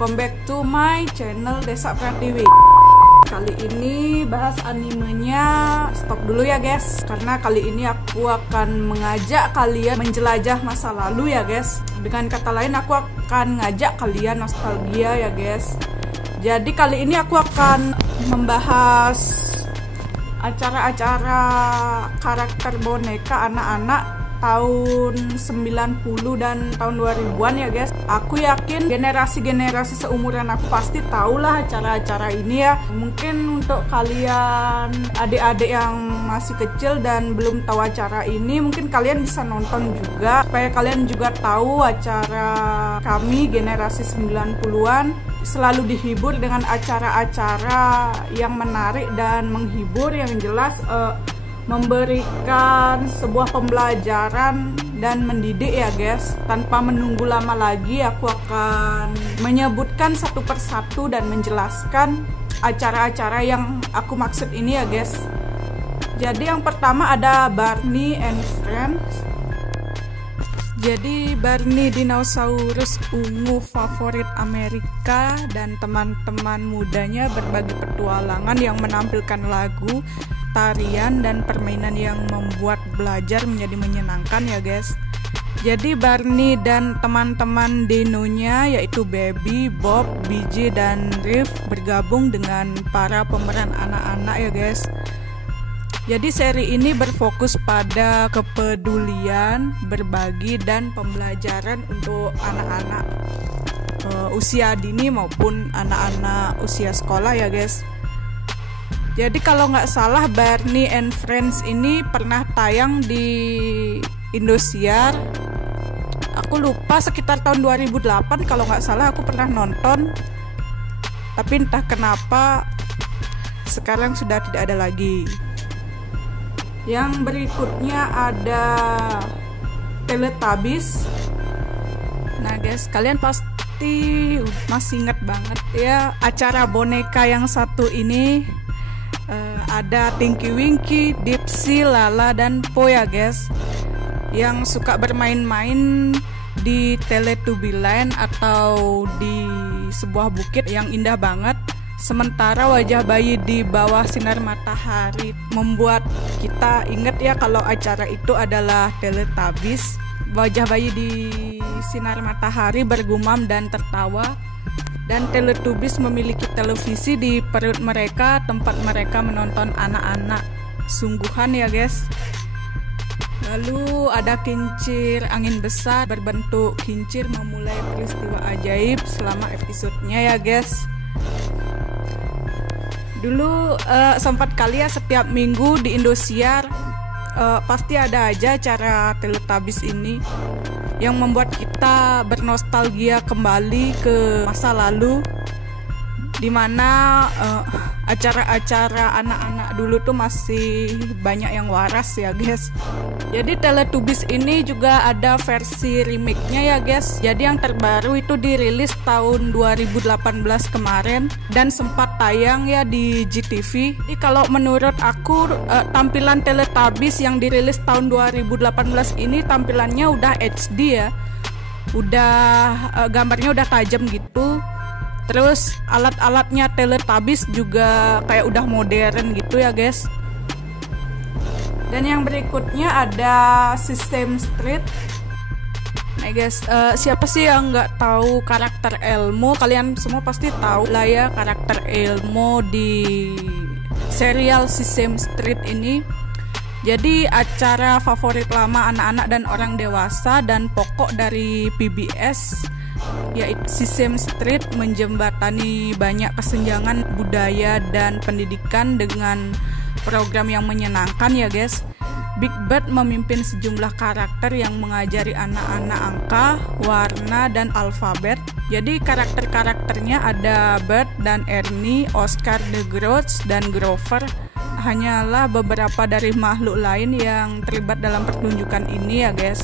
welcome back to my channel Desa Pratiwi. Kali ini bahas animenya stop dulu ya guys, karena kali ini aku akan mengajak kalian menjelajah masa lalu ya guys. Dengan kata lain, aku akan ngajak kalian nostalgia ya guys. Jadi kali ini aku akan membahas acara-acara karakter boneka anak-anak tahun 90 dan tahun 2000-an ya guys. Aku yakin generasi-generasi seumuran aku pasti tahulah acara-acara ini ya. Mungkin untuk kalian adik-adik yang masih kecil dan belum tahu acara ini, mungkin kalian bisa nonton juga supaya kalian juga tahu acara kami generasi 90-an selalu dihibur dengan acara-acara yang menarik dan menghibur, yang jelas memberikan sebuah pembelajaran dan mendidik ya guys. Tanpa menunggu lama lagi, aku akan menyebutkan satu persatu dan menjelaskan acara-acara yang aku maksud ini ya guys. Jadi yang pertama ada Barney and Friends. Jadi Barney dinosaurus ungu favorit Amerika dan teman-teman mudanya berbagi petualangan yang menampilkan lagu, tarian, dan permainan yang membuat belajar menjadi menyenangkan ya guys. Jadi Barney dan teman-teman dinonya yaitu Baby, Bob, BJ, dan Riff bergabung dengan para pemeran anak-anak ya guys. Jadi seri ini berfokus pada kepedulian, berbagi, dan pembelajaran untuk anak-anak usia dini maupun anak-anak usia sekolah ya guys. Jadi kalau nggak salah Barney and Friends ini pernah tayang di Indosiar. Aku lupa, sekitar tahun 2008 kalau nggak salah aku pernah nonton. Tapi entah kenapa sekarang sudah tidak ada lagi. Yang berikutnya ada Teletubbies. Nah guys, kalian pasti masih ingat banget ya acara boneka yang satu ini. Ada Tinky Winky, Dipsy, Lala, dan Po ya guys, yang suka bermain-main di Teletubbyland atau di sebuah bukit yang indah banget. Sementara wajah bayi di bawah sinar matahari membuat kita ingat ya kalau acara itu adalah Teletubbies. Wajah bayi di sinar matahari bergumam dan tertawa, dan Teletubbies memiliki televisi di perut mereka, tempat mereka menonton anak-anak. Sungguhan ya guys. Lalu ada kincir angin besar berbentuk kincir memulai peristiwa ajaib selama episodenya ya guys. Dulu sempat kali ya setiap minggu di Indosiar pasti ada aja acara Teletubbies ini yang membuat kita bernostalgia kembali ke masa lalu, dimana acara-acara anak-anak dulu tuh masih banyak yang waras ya guys. Jadi Teletubbies ini juga ada versi remake-nya ya guys. Jadi yang terbaru itu dirilis tahun 2018 kemarin dan sempat tayang ya di GTV. Jadi kalau menurut aku tampilan Teletubbies yang dirilis tahun 2018 ini tampilannya udah HD ya. Udah gambarnya udah tajam gitu. Terus alat-alatnya Teletubbies juga kayak udah modern gitu ya guys. Dan yang berikutnya ada Sesame Street. Nah guys, siapa sih yang nggak tahu karakter Elmo? Kalian semua pasti tahu lah ya karakter Elmo di serial Sesame Street ini. Jadi acara favorit lama anak-anak dan orang dewasa dan pokok dari PBS, yaitu Sesame Street, menjembatani banyak kesenjangan budaya dan pendidikan dengan program yang menyenangkan ya guys. Big Bird memimpin sejumlah karakter yang mengajari anak-anak angka, warna, dan alfabet. Jadi karakter-karakternya ada Bert dan Ernie, Oscar the Grouch, dan Grover. Hanyalah beberapa dari makhluk lain yang terlibat dalam pertunjukan ini ya guys.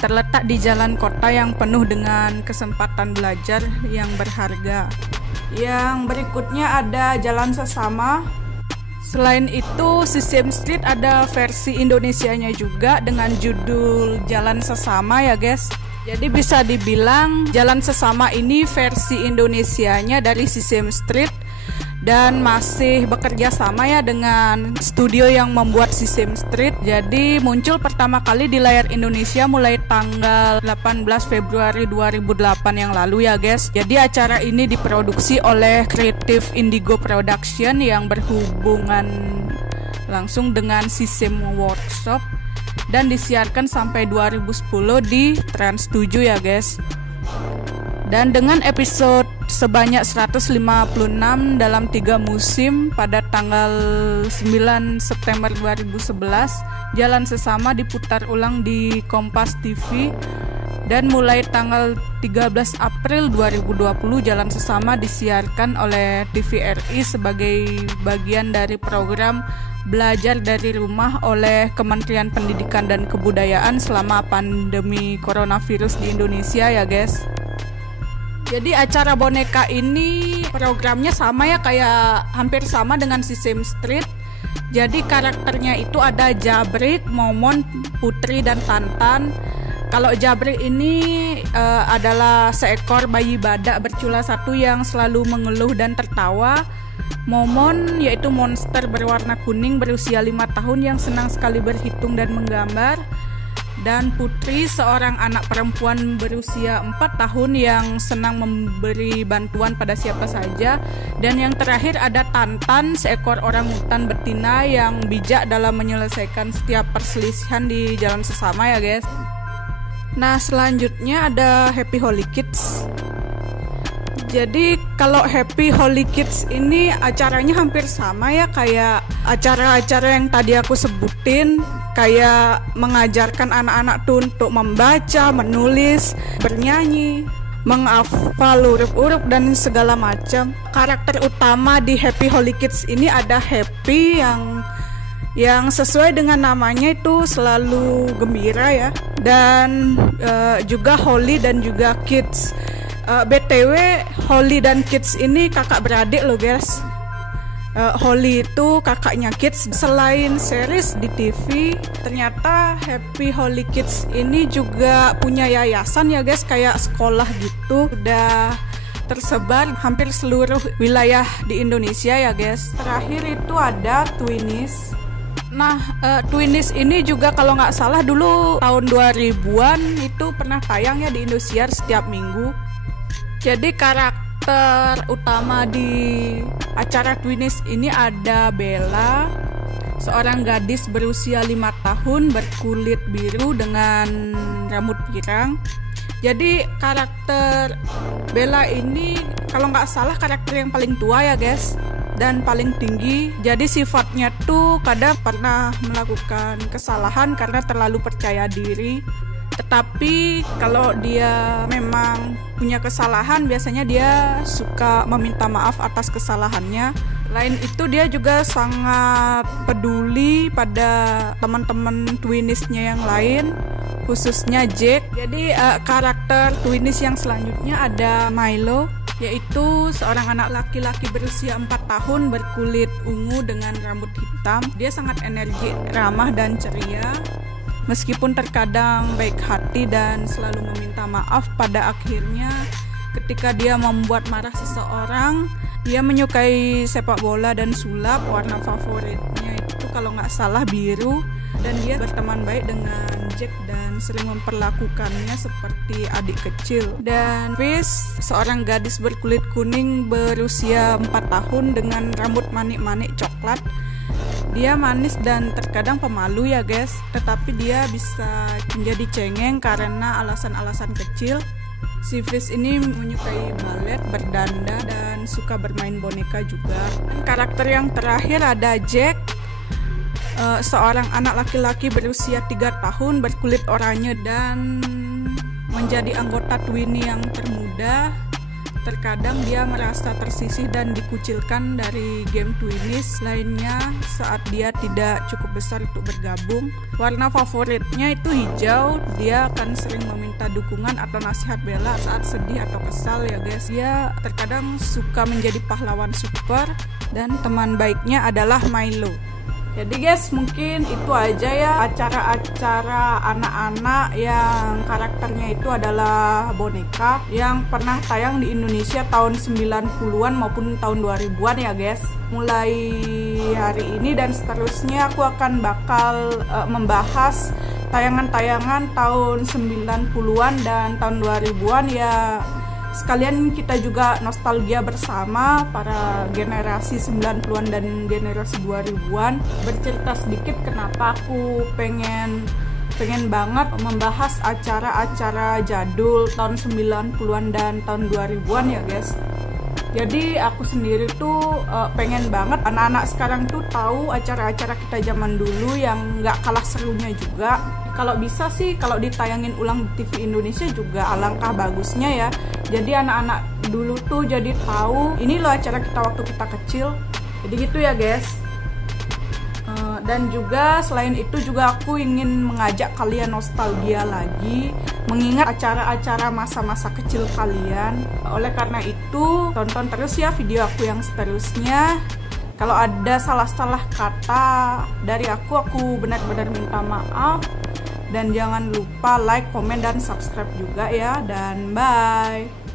Terletak di jalan kota yang penuh dengan kesempatan belajar yang berharga. Yang berikutnya ada Jalan Sesama. Selain itu, Sesame Street ada versi Indonesianya juga dengan judul Jalan Sesama ya guys. Jadi bisa dibilang Jalan Sesama ini versi Indonesianya dari Sesame Street dan masih bekerja sama ya dengan studio yang membuat Sesame Street. Jadi muncul pertama kali di layar Indonesia mulai tanggal 18 Februari 2008 yang lalu ya guys. Jadi acara ini diproduksi oleh Creative Indigo Production yang berhubungan langsung dengan Sesame Workshop dan disiarkan sampai 2010 di Trans 7 ya guys. Dan dengan episode sebanyak 156 dalam 3 musim, pada tanggal 9 September 2011 Jalan Sesama diputar ulang di Kompas TV, dan mulai tanggal 13 April 2020 Jalan Sesama disiarkan oleh TVRI sebagai bagian dari program belajar dari rumah oleh Kementerian Pendidikan dan Kebudayaan selama pandemi coronavirus di Indonesia ya guys. Jadi acara boneka ini programnya sama ya, kayak hampir sama dengan Sesame Street. Jadi karakternya itu ada Jabrik, Momon, Putri, dan Tantan. Kalau Jabrik ini adalah seekor bayi badak bercula satu yang selalu mengeluh dan tertawa. Momon yaitu monster berwarna kuning berusia 5 tahun yang senang sekali berhitung dan menggambar. Dan Putri seorang anak perempuan berusia 4 tahun yang senang memberi bantuan pada siapa saja. Dan yang terakhir ada Tantan, seekor orangutan betina yang bijak dalam menyelesaikan setiap perselisihan di Jalan Sesama ya guys. Nah selanjutnya ada Happy Holy Kids. Jadi kalau Happy Holy Kids ini acaranya hampir sama ya kayak acara-acara yang tadi aku sebutin, kayak mengajarkan anak-anak tuh untuk membaca, menulis, bernyanyi, menghafal huruf-huruf dan segala macam. Karakter utama di Happy Holy Kids ini ada Happy yang sesuai dengan namanya itu selalu gembira ya, dan juga Holy dan juga Kids. BTW Holy dan Kids ini kakak beradik loh guys. Holy itu kakaknya Kids. Selain series di TV, ternyata Happy Holy Kids ini juga punya yayasan ya guys, kayak sekolah gitu. Udah tersebar hampir seluruh wilayah di Indonesia ya guys. Terakhir itu ada Twinnies. Nah, Twinnies ini juga kalau nggak salah dulu tahun 2000-an itu pernah tayang ya di Indosiar setiap minggu. Jadi karakter utama di acara Twinnies ini ada Bella, seorang gadis berusia 5 tahun berkulit biru dengan rambut pirang. Jadi karakter Bella ini kalau nggak salah karakter yang paling tua ya guys, dan paling tinggi. Jadi sifatnya tuh kadang pernah melakukan kesalahan karena terlalu percaya diri. Tetapi kalau dia memang punya kesalahan, biasanya dia suka meminta maaf atas kesalahannya. Selain itu dia juga sangat peduli pada teman-teman Twinnies-nya yang lain, khususnya Jack. Jadi karakter Twinnies yang selanjutnya ada Milo, yaitu seorang anak laki-laki berusia 4 tahun berkulit ungu dengan rambut hitam. Dia sangat energik, ramah dan ceria. Meskipun terkadang baik hati dan selalu meminta maaf, pada akhirnya ketika dia membuat marah seseorang, dia menyukai sepak bola dan sulap. Warna favoritnya itu kalau nggak salah biru, dan dia berteman baik dengan Jack dan sering memperlakukannya seperti adik kecil. Dan Fish, seorang gadis berkulit kuning berusia 4 tahun dengan rambut manik-manik coklat. Dia manis dan terkadang pemalu ya guys, tetapi dia bisa menjadi cengeng karena alasan-alasan kecil. Si Fish ini menyukai balet, berdanda, dan suka bermain boneka juga. Dan karakter yang terakhir ada Jack, seorang anak laki-laki berusia 3 tahun berkulit oranye dan menjadi anggota Twinnie yang termuda. Terkadang dia merasa tersisih dan dikucilkan dari game Twinnies lainnya saat dia tidak cukup besar untuk bergabung. Warna favoritnya itu hijau. Dia akan sering meminta dukungan atau nasihat Bella saat sedih atau kesal ya guys. Dia terkadang suka menjadi pahlawan super, dan teman baiknya adalah Milo. Jadi guys, mungkin itu aja ya acara-acara anak-anak yang karakternya itu adalah boneka yang pernah tayang di Indonesia tahun 90-an maupun tahun 2000-an ya guys. Mulai hari ini dan seterusnya aku akan bakal membahas tayangan-tayangan tahun 90-an dan tahun 2000-an ya. Sekalian kita juga nostalgia bersama para generasi 90-an dan generasi 2000-an. Bercerita sedikit kenapa aku pengen banget membahas acara-acara jadul tahun 90-an dan tahun 2000-an ya guys. Jadi aku sendiri tuh pengen banget anak-anak sekarang tuh tahu acara-acara kita zaman dulu yang nggak kalah serunya juga. Kalau bisa sih kalau ditayangin ulang di TV Indonesia juga alangkah bagusnya ya. Jadi anak-anak dulu tuh jadi tahu ini loh acara kita waktu kita kecil. Jadi gitu ya guys. Dan juga selain itu juga aku ingin mengajak kalian nostalgia lagi, mengingat acara-acara masa-masa kecil kalian. Oleh karena itu tonton terus ya video aku yang seterusnya. Kalau ada salah-salah kata dari aku benar-benar minta maaf. Dan jangan lupa like, komen, dan subscribe juga ya. Dan bye.